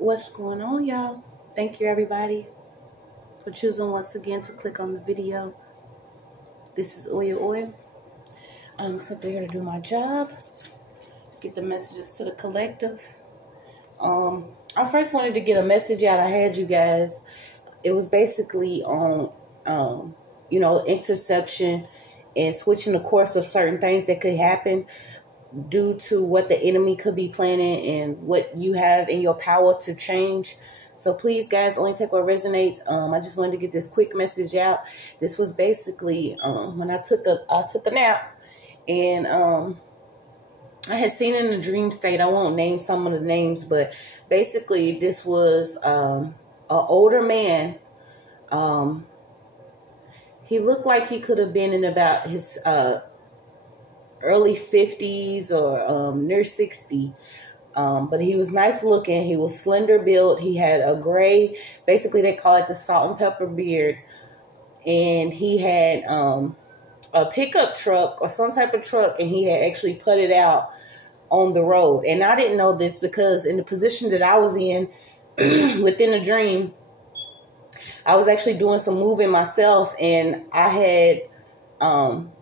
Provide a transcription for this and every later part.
What's going on, y'all? Thank you, everybody, for choosing once again to click on the video. This is OYAOY. I'm simply here to do my job, get the messages to the collective. I first wanted to get a message out. I had you guys. It was basically on, interception and switching the course of certain things that could happen due to what the enemy could be planning and what you have in your power to change. So please, guys, only take what resonates. I just wanted to get this quick message out. This was basically when I took a nap, and I had seen in a dream state. I won't name some of the names, but basically this was an older man. He looked like he could have been in about his early 50s or near 60. But he was nice looking. He was slender built. He had a gray, basically they call it the salt and pepper beard. And he had a pickup truck or some type of truck, and he had actually put it out on the road. And I didn't know this because in the position that I was in within the dream, I was actually doing some moving myself, and I had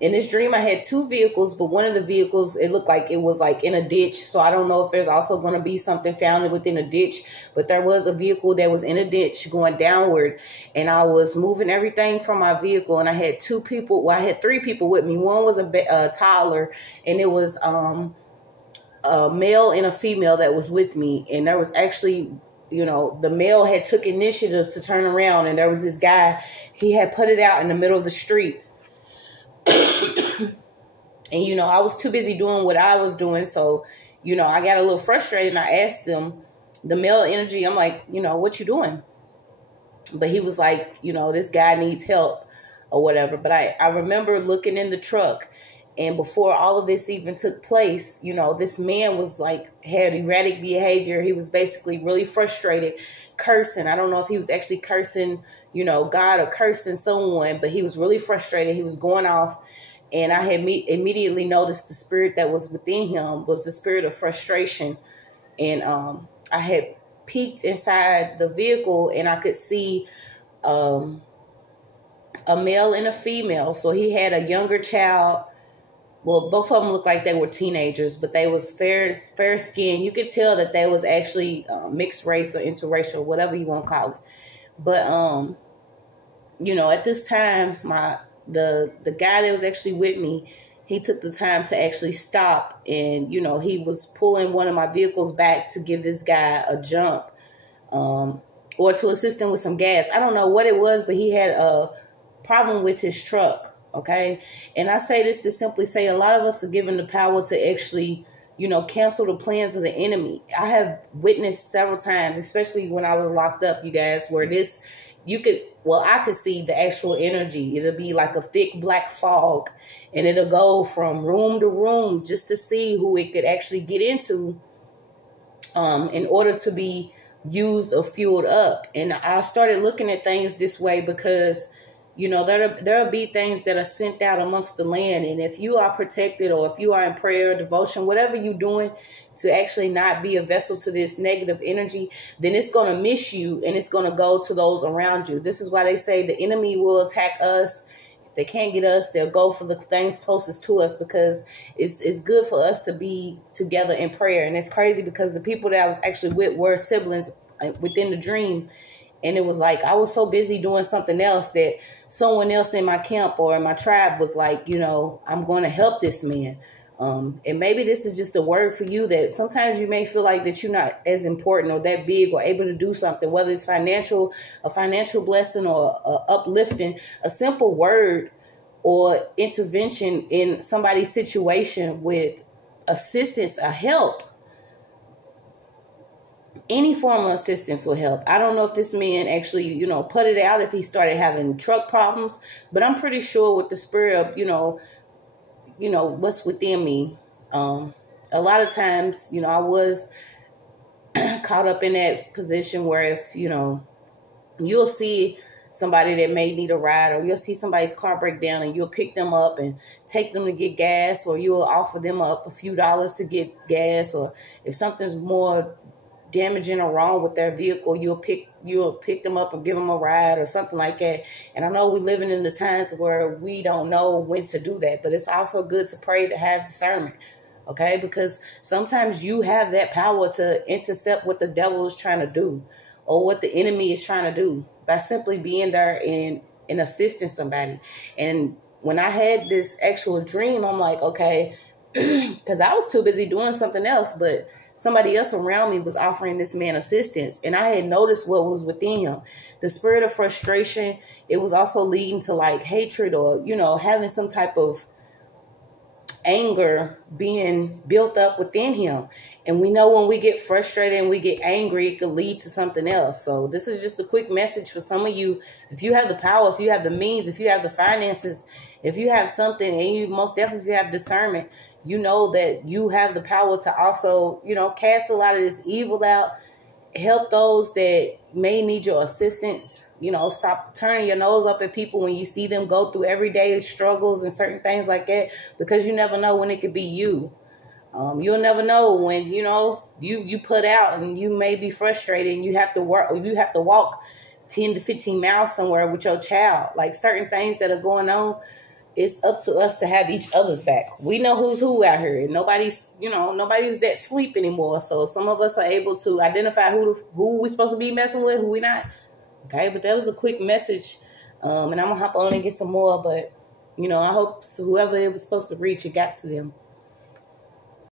in this dream, I had two vehicles, but one of the vehicles, it looked like it was like in a ditch. So I don't know if there's also going to be something found within a ditch, but there was a vehicle that was in a ditch going downward, and I was moving everything from my vehicle, and I had two people. Well, I had three people with me. One was a toddler, and it was a male and a female that was with me. And there was actually, the male had took initiative to turn around, and there was this guy. He had put it out in the middle of the street. And, I was too busy doing what I was doing. So, I got a little frustrated, and I asked him, the male energy, I'm like, what you doing? But he was like, this guy needs help or whatever. But I remember looking in the truck, and before all of this even took place, this man was like, had erratic behavior. He was basically really frustrated, cursing. I don't know if he was actually cursing, God, or cursing someone, but he was really frustrated. He was going off. And I had immediately noticed the spirit that was within him was the spirit of frustration. And I had peeked inside the vehicle, and I could see a male and a female. So he had a younger child. Well, both of them looked like they were teenagers, but they was fair skin. You could tell that they was actually mixed race or interracial, whatever you want to call it. But, at this time, the guy that was actually with me, he took the time to actually stop, and, he was pulling one of my vehicles back to give this guy a jump or to assist him with some gas. I don't know what it was, but he had a problem with his truck. Okay. And I say this to simply say a lot of us are given the power to actually, cancel the plans of the enemy. I have witnessed several times, especially when I was locked up, you guys, where I could see the actual energy. It'll be like a thick black fog, and it'll go from room to room just to see who it could actually get into in order to be used or fueled up. And I started looking at things this way because there'll be things that are sent out amongst the land. And if you are protected, or if you are in prayer, devotion, whatever you're doing to actually not be a vessel to this negative energy, then it's going to miss you, and it's going to go to those around you. This is why they say the enemy will attack us. If they can't get us, they'll go for the things closest to us, because it's good for us to be together in prayer. And it's crazy because the people that I was actually with were siblings within the dream. And it was like I was so busy doing something else that someone else in my camp or in my tribe was like, I'm going to help this man. And maybe this is just a word for you that sometimes you may feel like that you're not as important or that big or able to do something, whether it's a financial blessing or uplifting, a simple word or intervention in somebody's situation with assistance or help. Any form of assistance will help. I don't know if this man actually, put it out, if he started having truck problems, but I'm pretty sure with the spirit of, what's within me. A lot of times, I was caught up in that position where if, you'll see somebody that may need a ride, or you'll see somebody's car break down, and you'll pick them up and take them to get gas, or you'll offer them up a few dollars to get gas, or if something's more damaging or wrong with their vehicle, you'll pick them up and give them a ride or something like that. And I know we're living in the times where we don't know when to do that, but it's also good to pray, to have discernment. Okay, because sometimes you have that power to intercept what the devil is trying to do or what the enemy is trying to do by simply being there and assisting somebody. And when I had this actual dream, I'm like, okay, because I was too busy doing something else, but somebody else around me was offering this man assistance. And I had noticed what was within him. The spirit of frustration, it was also leading to like hatred or, you know, having some type of anger being built up within him. And we know when we get frustrated and we get angry, it could lead to something else. So this is just a quick message for some of you. If you have the power, if you have the means, if you have the finances, if you have something, and you most definitely have discernment, you know that you have the power to also, you know, cast a lot of this evil out, help those that may need your assistance. You know, stop turning your nose up at people when you see them go through everyday struggles and certain things like that, because you never know when it could be you. You'll never know when, you know, you put out and you may be frustrated and you have to work, or you have to walk 10 to 15 miles somewhere with your child. Like certain things that are going on, it's up to us to have each other's back. We know who's who out here. Nobody's, you know, nobody's that sleep anymore. So some of us are able to identify who we're supposed to be messing with, who we not. Okay, but that was a quick message. And I'm going to hop on and get some more. But, you know, I hope whoever it was supposed to reach, it got to them.